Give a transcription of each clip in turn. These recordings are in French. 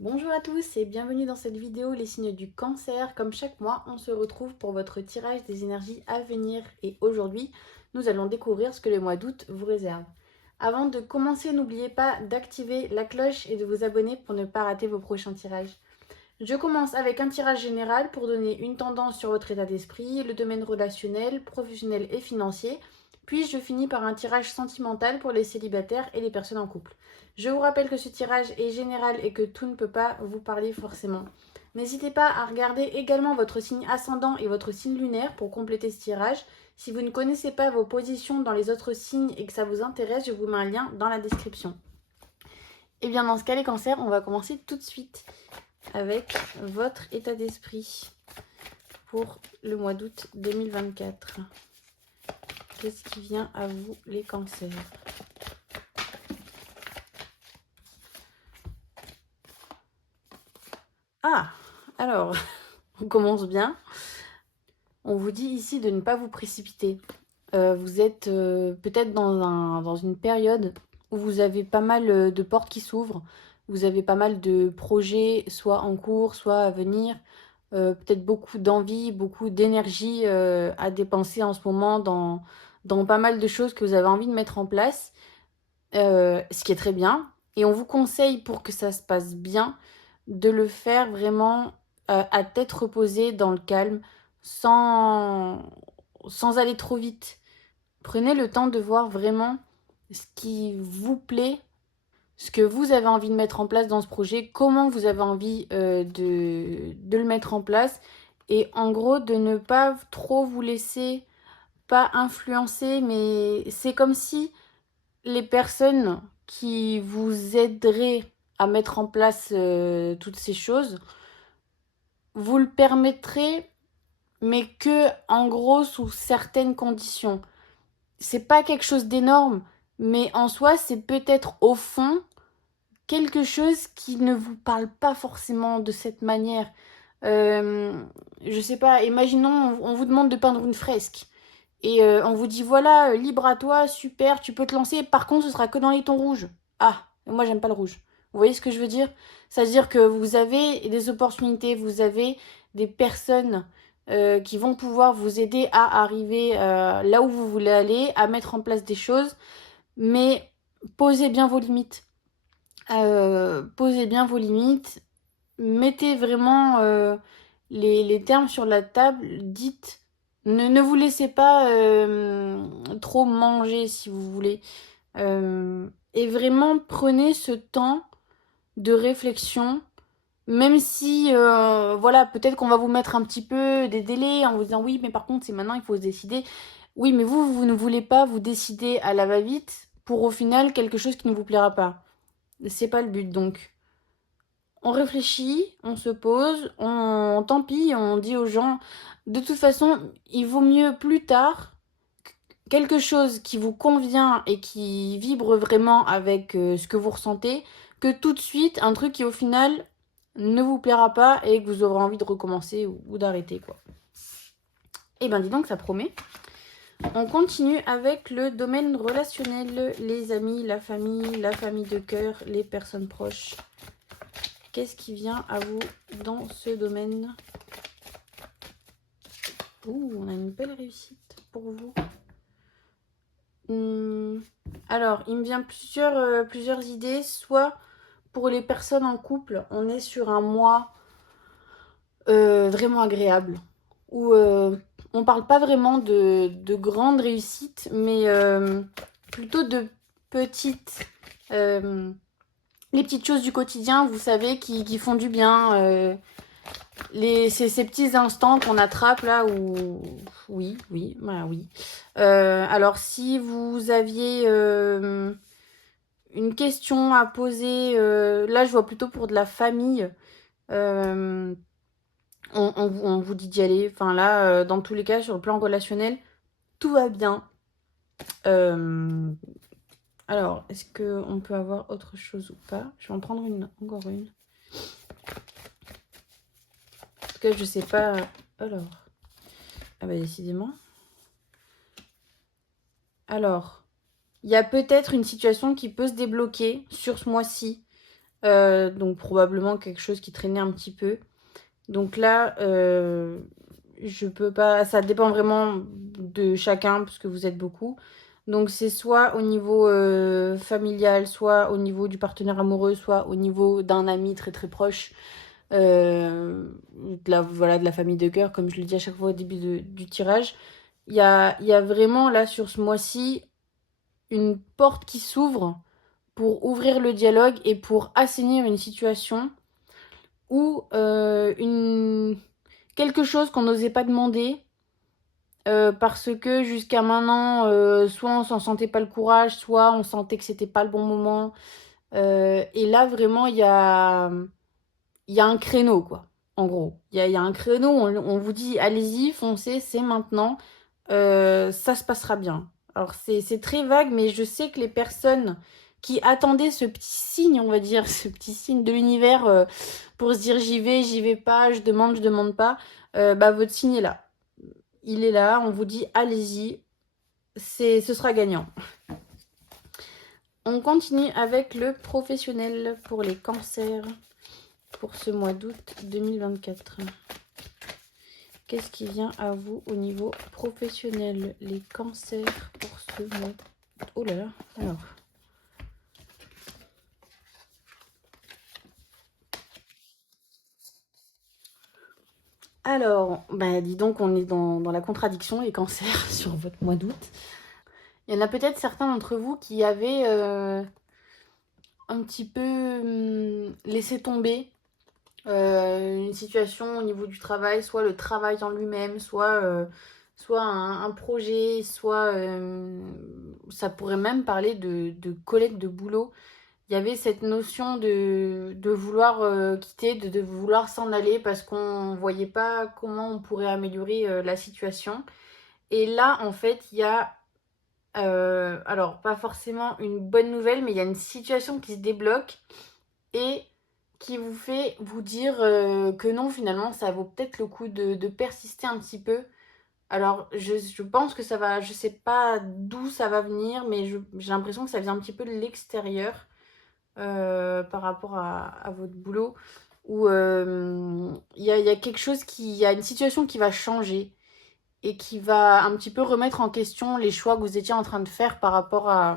Bonjour à tous et bienvenue dans cette vidéo les signes du cancer. Comme chaque mois, on se retrouve pour votre tirage des énergies à venir et aujourd'hui, nous allons découvrir ce que le mois d'août vous réserve. Avant de commencer, n'oubliez pas d'activer la cloche et de vous abonner pour ne pas rater vos prochains tirages. Je commence avec un tirage général pour donner une tendance sur votre état d'esprit, le domaine relationnel, professionnel et financier. Puis je finis par un tirage sentimental pour les célibataires et les personnes en couple. Je vous rappelle que ce tirage est général et que tout ne peut pas vous parler forcément. N'hésitez pas à regarder également votre signe ascendant et votre signe lunaire pour compléter ce tirage. Si vous ne connaissez pas vos positions dans les autres signes et que ça vous intéresse, je vous mets un lien dans la description. Et bien dans ce cas les cancers, on va commencer tout de suite avec votre état d'esprit pour le mois d'août 2024. Qu'est-ce qui vient à vous les cancers? Ah, alors, on commence bien. On vous dit ici de ne pas vous précipiter. Vous êtes peut-être dans une période où vous avez pas mal de portes qui s'ouvrent. Vous avez pas mal de projets, soit en cours, soit à venir. Peut-être beaucoup d'envie, beaucoup d'énergie à dépenser en ce moment dans pas mal de choses que vous avez envie de mettre en place, ce qui est très bien. Et on vous conseille, pour que ça se passe bien, de le faire vraiment à tête reposée, dans le calme, sans, sans aller trop vite. Prenez le temps de voir vraiment ce qui vous plaît, ce que vous avez envie de mettre en place dans ce projet, comment vous avez envie de le mettre en place. Et en gros, de ne pas trop vous laisser, pas influencer, mais c'est comme si les personnes qui vous aideraient à mettre en place toutes ces choses, vous le permettrez, mais que en gros sous certaines conditions. C'est pas quelque chose d'énorme, mais en soi, c'est peut-être au fond quelque chose qui ne vous parle pas forcément de cette manière. Euh, je sais pas, imaginons, on vous demande de peindre une fresque. Et on vous dit, voilà, libre à toi, super, tu peux te lancer. Par contre, ce sera que dans les tons rouges. Ah, moi, j'aime pas le rouge. Vous voyez ce que je veux dire? C'est-à-dire que vous avez des opportunités, vous avez des personnes qui vont pouvoir vous aider à arriver là où vous voulez aller, à mettre en place des choses, mais posez bien vos limites. Posez bien vos limites, mettez vraiment les termes sur la table, dites, ne vous laissez pas trop manger si vous voulez. Et vraiment prenez ce temps de réflexion, même si, voilà, peut-être qu'on va vous mettre un petit peu des délais en vous disant oui, mais par contre, c'est maintenant, il faut se décider. Oui, mais vous ne voulez pas vous décider à la va-vite pour au final quelque chose qui ne vous plaira pas. C'est pas le but, donc on réfléchit, on se pose, tant pis, on dit aux gens, de toute façon, il vaut mieux plus tard quelque chose qui vous convient et qui vibre vraiment avec ce que vous ressentez, que tout de suite un truc qui au final ne vous plaira pas et que vous aurez envie de recommencer ou d'arrêter quoi. Eh ben dis donc, ça promet. On continue avec le domaine relationnel, les amis, la famille de cœur, les personnes proches. Qu'est-ce qui vient à vous dans ce domaine? Ouh, on a une belle réussite pour vous. Alors, il me vient plusieurs idées. Soit pour les personnes en couple, on est sur un mois vraiment agréable. Où on parle pas vraiment de grandes réussites, mais plutôt de petites... les petites choses du quotidien, vous savez, qui font du bien. Ces petits instants qu'on attrape là où... Oui, voilà, oui. Alors, si vous aviez une question à poser, là, je vois plutôt pour de la famille. Euh, on vous dit d'y aller. Enfin, là, dans tous les cas, sur le plan relationnel, tout va bien. Alors, est-ce qu'on peut avoir autre chose ou pas? Je vais en prendre encore une. Parce que je sais pas... Alors... Ah bah décidément. Alors, il y a peut-être une situation qui peut se débloquer sur ce mois-ci. Donc probablement quelque chose qui traînait un petit peu. Donc là, je peux pas... Ça dépend vraiment de chacun, parce que vous êtes beaucoup. Donc c'est soit au niveau familial, soit au niveau du partenaire amoureux, soit au niveau d'un ami très très proche. Voilà, de la famille de cœur, comme je le dis à chaque fois au début du tirage. Il y a vraiment là sur ce mois-ci une porte qui s'ouvre pour ouvrir le dialogue et pour assainir une situation ou quelque chose qu'on n'osait pas demander parce que jusqu'à maintenant, soit on s'en sentait pas le courage, soit on sentait que c'était pas le bon moment. Et là, vraiment, il y a un créneau, quoi. En gros, il y a un créneau, on vous dit, allez-y, foncez, c'est maintenant, ça se passera bien. Alors, c'est très vague, mais je sais que les personnes qui attendaient ce petit signe, on va dire, ce petit signe de l'univers pour se dire j'y vais pas, je demande pas, bah, votre signe est là. Il est là, on vous dit, allez-y, ce sera gagnant. On continue avec le professionnel pour les cancers pour ce mois d'août 2024. Qu'est-ce qui vient à vous au niveau professionnel? Les cancers pour ce mois. Oh là là, alors. Alors, bah dis donc, on est dans la contradiction, les cancers, sur votre mois d'août. Il y en a peut-être certains d'entre vous qui avaient un petit peu laissé tomber une situation au niveau du travail, soit le travail en lui-même, soit un projet, soit ça pourrait même parler de collègues de boulot. Il y avait cette notion de vouloir quitter, de vouloir s'en aller parce qu'on ne voyait pas comment on pourrait améliorer la situation. Et là, en fait, il y a, alors pas forcément une bonne nouvelle, mais il y a une situation qui se débloque et qui vous fait vous dire que non, finalement, ça vaut peut-être le coup de persister un petit peu. Alors, je pense que ça va, je sais pas d'où ça va venir, mais j'ai l'impression que ça vient un petit peu de l'extérieur par rapport à votre boulot, où il y a quelque chose il y a une situation qui va changer et qui va un petit peu remettre en question les choix que vous étiez en train de faire par rapport à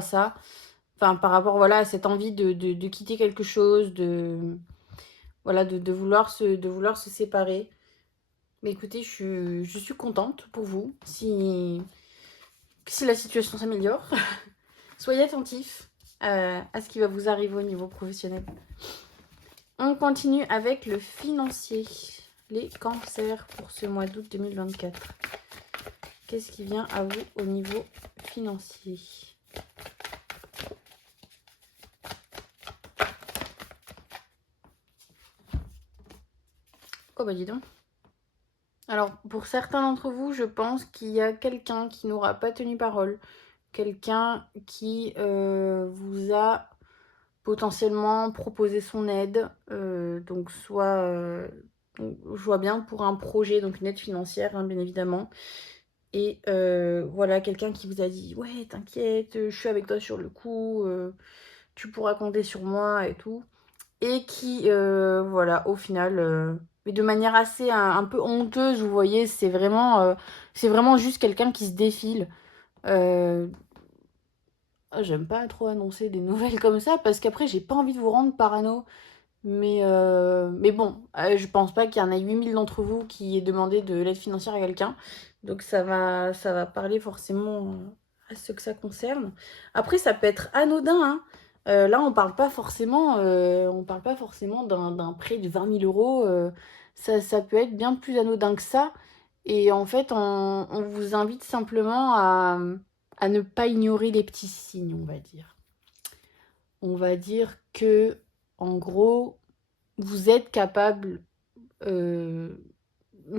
ça. Enfin, par rapport voilà, à cette envie de quitter quelque chose, voilà, de vouloir se séparer. Mais écoutez, je suis contente pour vous. Si la situation s'améliore, soyez attentifs à ce qui va vous arriver au niveau professionnel. On continue avec le financier. Les cancers pour ce mois d'août 2024. Qu'est-ce qui vient à vous au niveau financier? Oh bah dis donc. Alors, pour certains d'entre vous, je pense qu'il y a quelqu'un qui n'aura pas tenu parole. Quelqu'un qui vous a potentiellement proposé son aide. Donc, soit, je vois bien pour un projet, donc une aide financière, hein, bien évidemment. Et voilà, quelqu'un qui vous a dit « Ouais, t'inquiète, je suis avec toi sur le coup, tu pourras compter sur moi et tout. » Et qui, voilà, au final, mais de manière assez un peu honteuse, vous voyez, c'est vraiment juste quelqu'un qui se défile. Euh, J'aime pas trop annoncer des nouvelles comme ça parce qu'après, j'ai pas envie de vous rendre parano. Mais bon, je pense pas qu'il y en a 8000 d'entre vous qui aient demandé de l'aide financière à quelqu'un. Donc ça va parler forcément à ceux que ça concerne. Après, ça peut être anodin, hein. Là, on parle pas forcément d'un prêt de 20 000 euros. Ça peut être bien plus anodin que ça. Et en fait, on vous invite simplement à ne pas ignorer les petits signes, on va dire. On va dire que, en gros, vous êtes capable, euh,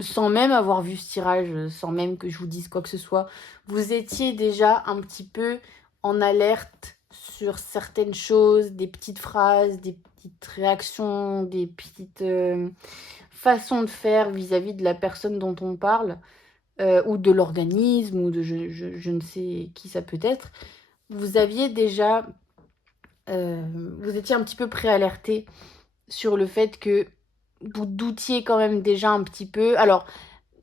sans même avoir vu ce tirage, sans même que je vous dise quoi que ce soit, vous étiez déjà un petit peu en alerte sur certaines choses, des petites phrases, des petites réactions, des petites façons de faire vis-à-vis de la personne dont on parle, ou de l'organisme, ou de je ne sais qui ça peut être. Vous aviez déjà vous étiez un petit peu préalerté sur le fait que vous doutiez quand même déjà un petit peu. Alors,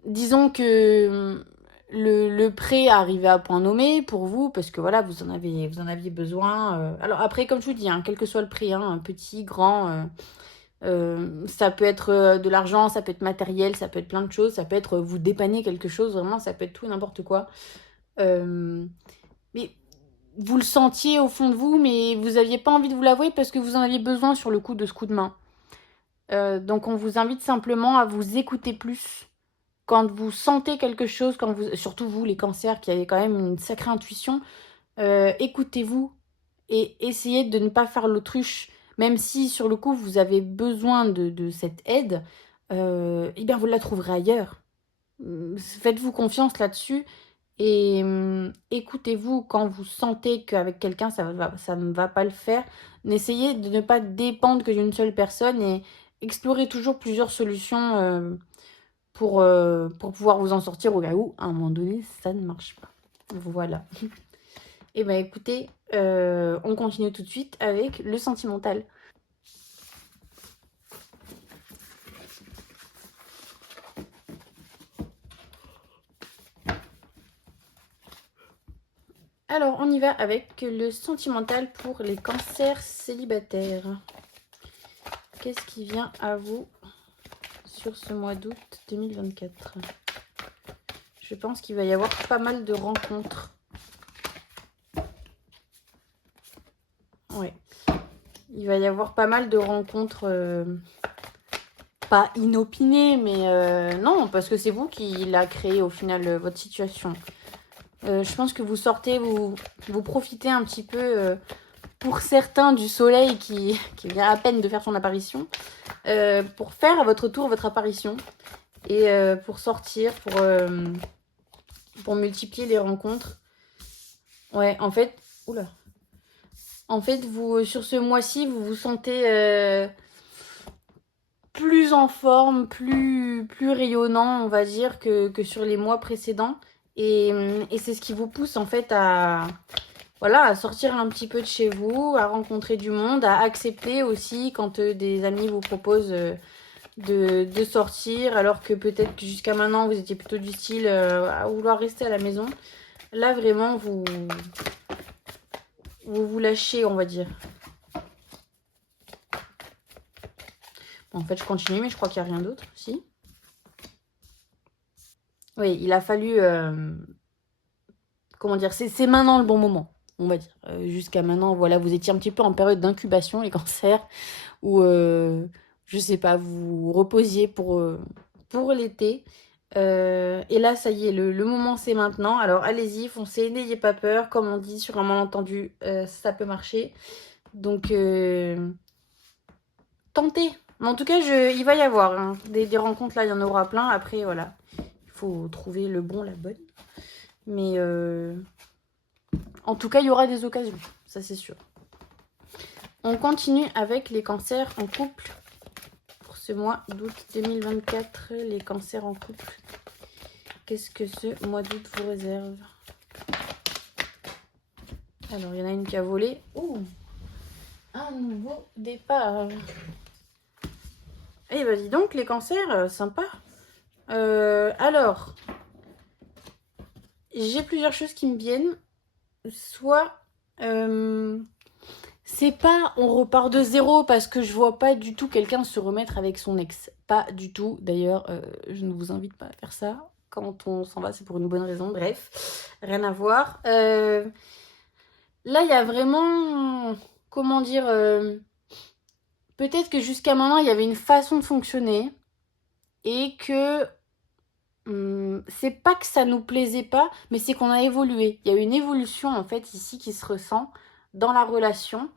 disons que le prêt arrivait à point nommé pour vous, parce que voilà, vous en aviez besoin. Alors après, comme je vous dis, hein, quel que soit le prix, hein, petit, grand, ça peut être de l'argent, ça peut être matériel, ça peut être plein de choses, ça peut être vous dépanner quelque chose, vraiment, ça peut être tout et n'importe quoi. Mais vous le sentiez au fond de vous, mais vous n'aviez pas envie de vous l'avouer parce que vous en aviez besoin sur le coup de ce coup de main. Donc on vous invite simplement à vous écouter plus. Quand vous sentez quelque chose, surtout vous les cancers qui avez quand même une sacrée intuition, écoutez-vous et essayez de ne pas faire l'autruche. Même si sur le coup vous avez besoin de cette aide, eh bien vous la trouverez ailleurs. Faites-vous confiance là-dessus et écoutez-vous quand vous sentez qu'avec quelqu'un ça ne va pas le faire. N'essayez de ne pas dépendre que d'une seule personne et explorez toujours plusieurs solutions pour pouvoir vous en sortir au cas où, à un moment donné, ça ne marche pas. Voilà. Et ben écoutez, on continue tout de suite avec le sentimental. Alors, on y va avec le sentimental pour les cancers célibataires. Qu'est-ce qui vient à vous sur ce mois d'août 2024? Je pense qu'il va y avoir pas mal de rencontres. Ouais. Il va y avoir pas mal de rencontres, pas inopinées, mais non, parce que c'est vous qui l'a créé au final, votre situation. Je pense que vous sortez, vous profitez un petit peu, pour certains, du soleil qui vient à peine de faire son apparition, pour faire à votre tour votre apparition. Et pour sortir, pour multiplier les rencontres. Ouais, en fait, oula. En fait, vous, sur ce mois-ci, vous vous sentez plus en forme, plus rayonnant, on va dire, que sur les mois précédents. Et c'est ce qui vous pousse, en fait, voilà, à sortir un petit peu de chez vous, à rencontrer du monde, à accepter aussi quand des amis vous proposent de sortir, alors que peut-être que jusqu'à maintenant, vous étiez plutôt du style à vouloir rester à la maison. Là, vraiment, vous lâchez, on va dire. Bon, en fait, je continue, mais je crois qu'il n'y a rien d'autre. Si. Oui, il a fallu... comment dire, c'est maintenant le bon moment, on va dire. Jusqu'à maintenant, voilà, vous étiez un petit peu en période d'incubation, les cancers, où, je sais pas, vous reposiez pour l'été. Et là, ça y est, le moment c'est maintenant. Alors allez-y, foncez, n'ayez pas peur. Comme on dit sur un malentendu, ça peut marcher. Donc, tentez. Mais en tout cas, il va y avoir hein, des rencontres là, il y en aura plein. Après, voilà, il faut trouver le bon, la bonne. Mais en tout cas, il y aura des occasions, ça c'est sûr. On continue avec les cancers en couple. Pour ce mois d'août 2024, les cancers en couple. Qu'est-ce que ce mois d'août vous réserve? Alors, il y en a une qui a volé. Ouh, un nouveau départ. Eh ben dis donc, les cancers, sympa. Alors, j'ai plusieurs choses qui me viennent. Soit, c'est pas on repart de zéro parce que je vois pas du tout quelqu'un se remettre avec son ex. Pas du tout. D'ailleurs, je ne vous invite pas à faire ça. Quand on s'en va, c'est pour une bonne raison. Bref, rien à voir. Là, il y a vraiment, comment dire, peut-être que jusqu'à maintenant, il y avait une façon de fonctionner et que c'est pas que ça nous plaisait pas, mais c'est qu'on a évolué. Il y a une évolution en fait ici qui se ressent dans la relation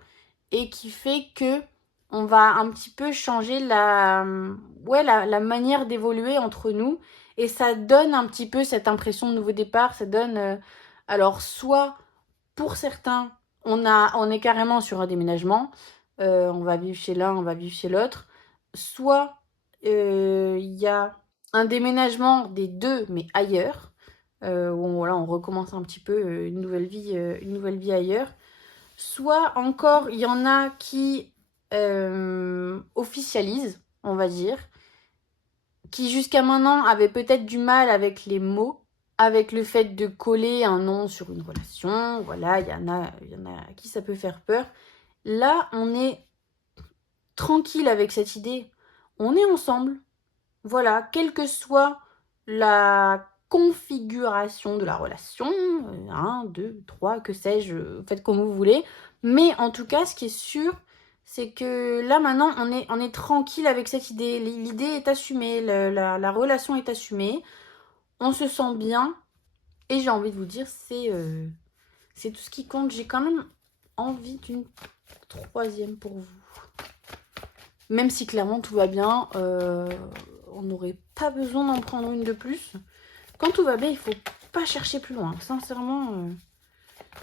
et qui fait que on va un petit peu changer la manière d'évoluer entre nous et ça donne un petit peu cette impression de nouveau départ. Ça donne alors soit pour certains on est carrément sur un déménagement, on va vivre chez l'un, on va vivre chez l'autre, soit il y a un déménagement des deux, mais ailleurs, où voilà, on recommence un petit peu une nouvelle vie ailleurs. soit encore il y en a qui officialisent, on va dire, qui jusqu'à maintenant avaient peut-être du mal avec les mots, avec le fait de coller un nom sur une relation. Voilà, il y en a à qui ça peut faire peur. Là, on est tranquille avec cette idée. On est ensemble. Voilà, quelle que soit la configuration de la relation, 1, 2, 3, que sais-je, faites comme vous voulez. Mais en tout cas, ce qui est sûr, c'est que là maintenant, on est tranquille avec cette idée. L'idée est assumée, la relation est assumée. On se sent bien. Et j'ai envie de vous dire, c'est tout ce qui compte. J'ai quand même envie d'une troisième pour vous. Même si clairement tout va bien, on n'aurait pas besoin d'en prendre une de plus. Quand tout va bien, il faut pas chercher plus loin. Sincèrement,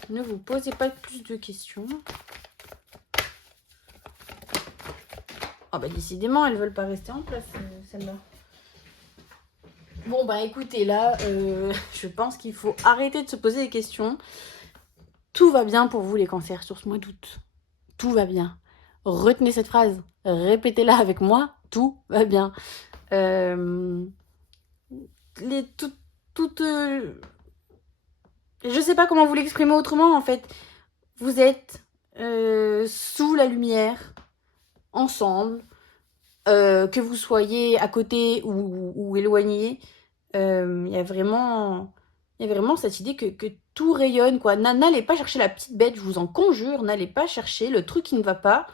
ne vous posez pas plus de questions. Oh bah décidément, elles veulent pas rester en place, celle-là. Bon bah écoutez, là, je pense qu'il faut arrêter de se poser des questions. Tout va bien pour vous les cancers sur ce mois d'août. Tout va bien. Retenez cette phrase, répétez-la avec moi, tout va bien. Je sais pas comment vous l'exprimer autrement en fait. Vous êtes sous la lumière, ensemble, que vous soyez à côté ou éloigné. Il y a vraiment cette idée que tout rayonne, quoi. N'allez pas chercher la petite bête, je vous en conjure, n'allez pas chercher le truc qui ne va pas.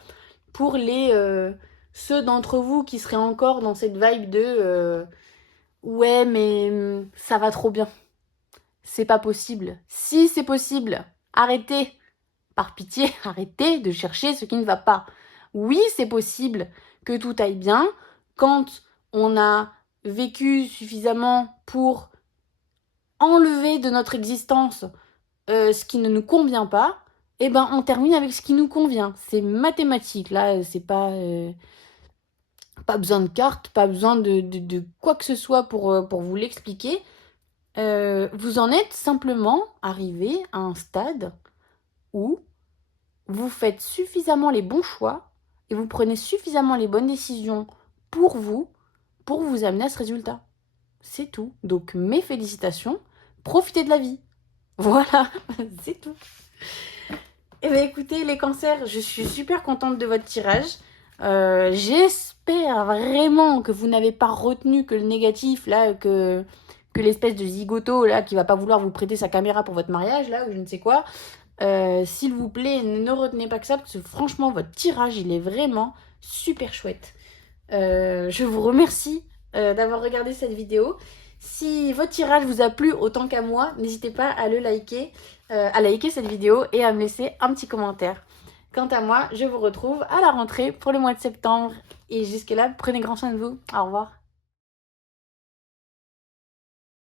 Pour ceux d'entre vous qui seraient encore dans cette vibe de ouais, mais ça va trop bien. C'est pas possible. Si c'est possible, arrêtez. Par pitié, arrêtez de chercher ce qui ne va pas. Oui, c'est possible que tout aille bien quand on a vécu suffisamment pour enlever de notre existence ce qui ne nous convient pas. Eh ben, on termine avec ce qui nous convient. C'est mathématique. Là, c'est pas besoin de cartes, pas besoin de quoi que ce soit pour vous l'expliquer. Vous en êtes simplement arrivé à un stade où vous faites suffisamment les bons choix et vous prenez suffisamment les bonnes décisions pour vous amener à ce résultat. C'est tout. Donc mes félicitations, profitez de la vie. Voilà, c'est tout. Eh bien écoutez les cancers, je suis super contente de votre tirage. J'espère vraiment que vous n'avez pas retenu que le négatif, là, que l'espèce de zigoto là, qui va pas vouloir vous prêter sa caméra pour votre mariage, là, ou je ne sais quoi. S'il vous plaît, ne retenez pas que ça, parce que franchement, votre tirage, il est vraiment super chouette. Je vous remercie d'avoir regardé cette vidéo. Si votre tirage vous a plu autant qu'à moi, n'hésitez pas à le liker, à liker cette vidéo et à me laisser un petit commentaire. Quant à moi, je vous retrouve à la rentrée pour le mois de septembre. Et jusque là, prenez grand soin de vous. Au revoir.